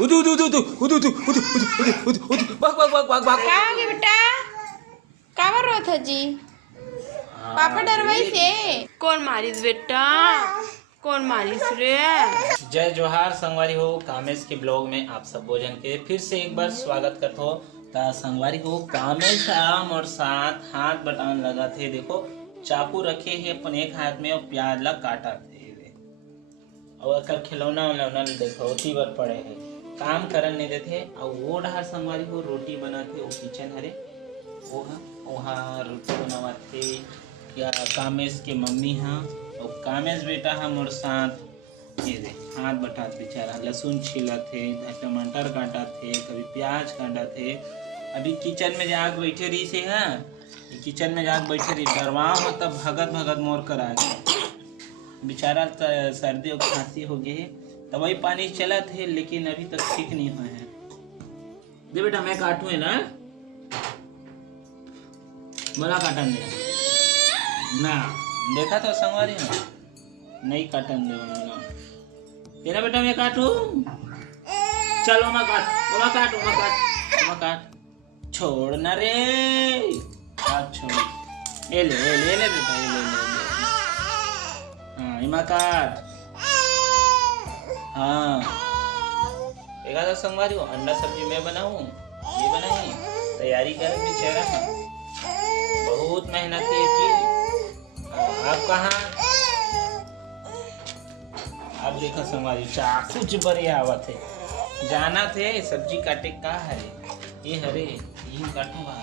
उदू उदू उदू उदू उदू उदू उदू उदू उदू उदू भाग भाग भाग भाग भाग। का हो गया बेटा? कावर रोत है जी? पापा डरवाई से कौन मारिस बेटा? कौन मारिस रे? जय जोहार संगवारी हो, कामेश के ब्लॉग में आप सब भोजन के फिर से एक बार स्वागत करते हो। ता संगवारी हो, कामेश आम और साथ हाथ बटान लगा थे। देखो चाकू रखे है अपन एक हाथ में और प्याज ला काटा थे और अकर खिलौना उलौना देखो उसी पर पड़े है, काम करन नहीं देते। और वो डहार संगवारी हो रोटी बनाते, वो किचन हरे वहाँ रोटी बनाते या कामेश के मम्मी हाँ और कामेश बेटा हाँ मोर साथ ये दे हाथ बटात बेचारा लहसुन छीला थे, टमाटर काटा थे, कभी प्याज काटा थे। अभी किचन में जाके बैठे रही से हाँ, किचन में जाके बैठे रही डरवा हो तब भगत भगत मोर कर आ गया बेचारा। सर्दी और खांसी हो गई है, दवाई पानी चला थे लेकिन अभी तक ठीक नहीं हुआ है। दे बेटा मैं काटू है ना, बड़ा काटन दे ना, देखा तो संगवारी हो नहीं काटन दे ना तेरा बेटा मैं काटू। चलो मैं काट छोड़ ना रे, काट छोड़ ले बेटा ले हाँ इमा काट। हाँ देखा था संगवारी हो, अंडा सब्जी मैं बनाऊं, ये बनाई तैयारी कर बेचारा बहुत मेहनत की। आप कहाँ आप देखो संगवारी चाकू च बढ़िया आवत है, जाना थे सब्जी काटे का हरे ये हरे यही काटूंगा।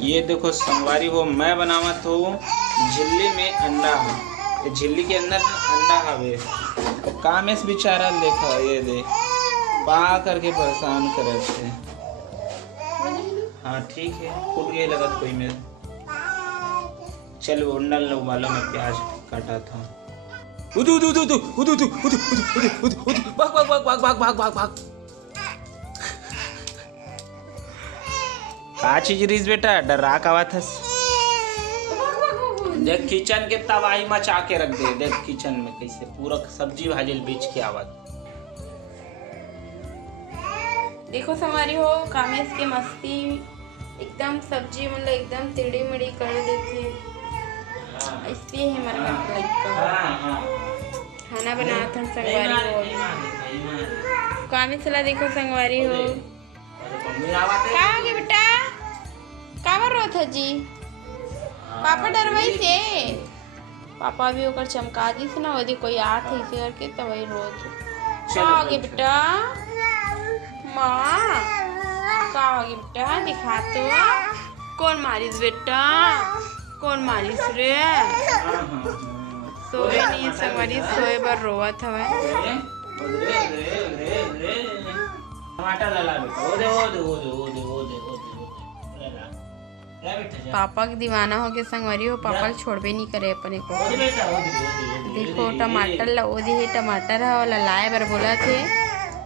ये देखो संगवारी हो मैं बनावत हो झिल्ली में अंडा है, झिल्ली के अंदर अंडा हवे। कामेश बेचारा देखो ये दे पा करके परेशान करे थे। हाँ ठीक है फूट गए लगत कोई में। चलो अंडा लो वालों में प्याज काटा था। उदू उदू उदू उदू उदू उदू उदू उदू उदू उदू भाग भाग भाग भाग भाग भाग भाग भाग। का चीज रीस बेटा डरा का आवा था। देख किचन के तबाही मचा के रख दे, देख किचन में कैसे पूरा सब्जी भाजी बीच के आवत। देखो संगवारी हो कामेश के मस्ती एकदम सब्जी मतलब एकदम टेढ़ी मेढ़ी कर देते, ऐसे ही हमारे घर का लड़का खाना बनाया था संगवारी हो। कामेश ला देखो संगवारी हो का हो गया बेटा? कावर रोत है जी? पापा डरवाई से पापा भी होकर चमका दी से ना वही कोई आत है इसे करके तो वही रोज का हो गया बेटा? माँ का हो गया बेटा? दिखा तो कौन मारिस बेटा? कौन मारिस रे? सोए नहीं संगवारी सोए बार रोवा था टमाटर ला बेटा पापा के दीवाना हो के संगवारी हो, पापा छोड़बे नहीं करे अपने को। देखो टमाटर ला ओदे है, टमाटर है वाला लाए बर बोला थे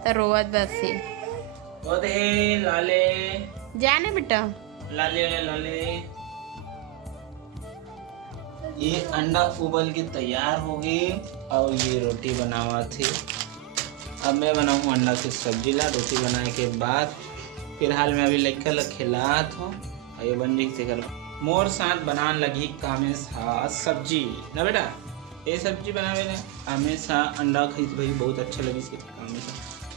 तो रोवत बस से ओदे लाले जाने बेटा लाले। ये अंडा उबल के तैयार हो गई और ये रोटी बनावा थी। अब मैं बनाऊँ अंडा की सब्जी ला, रोटी बनाने के बाद फिलहाल मैं अभी लड़का खिलात हूँ और ये बन जी कर मोर साथ बनाने लगी कामेश हाँ सब्जी ना बेटा। ये सब्जी बनावे ना कामेश हाँ अंडा खाई तो भाई बहुत अच्छा लगी इसके कामेश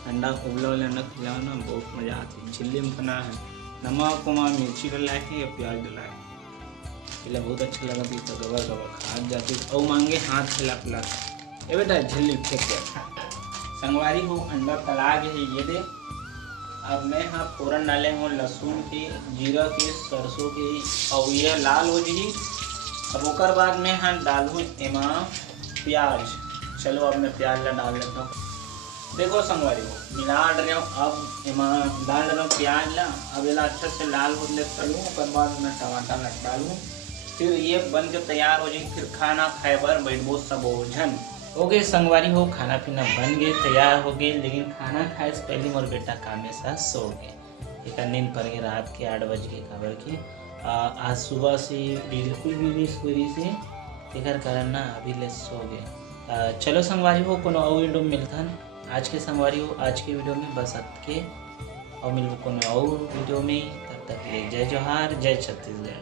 अंडा उबला वाला अंडा खिलाओ ना बहुत मजा आती। झिल्ली में बना है नमक वमक मिर्ची डला के या प्याज डला के बहुत अच्छा लगा थी तो गबर गबर खा जाती और मांगे हाथ खिला पिला ये बेटा झिल्ली फेंक दिया। संगवारी हो अंडा तला गए ये दे। अब मैं हाँ फोरन डाले हूँ लहसुन के, जीरा के, सरसों के और यह लाल हो जी। अब ओकर बाद मैं हाँ डालूँ एमा प्याज। चलो अब मैं प्याज ला डाल लेता हूँ। देखो संगवारी हो मिला रहे हो, अब एमा डाल रहा हूँ प्याज ला। अब ये अच्छा से लाल होने तलूँ, उसके बाद मैं टमाटर ला डालूँ, फिर ये बन के तैयार हो जाए। फिर खाना खाए बर बैठबो सब भोजन हो गए। संगवारी हो खाना पीना बन गए तैयार हो गए, लेकिन खाना खाए से पहले मोर बेटा कामेश सो गए। एक नींद पड़ गई रात के 8 बज के खबर की। आज सुबह से बिल्कुल भी नहीं सोई से तेकर कारण ना अभी ले सो गए। चलो संगवारी हो कोनो और वीडियो में मिलथन। आज के संगवारी हो आज के वीडियो में बस अतके और मिलबो कोनो और वीडियो में। तब तक ले जय जोहार, जय छत्तीसगढ़।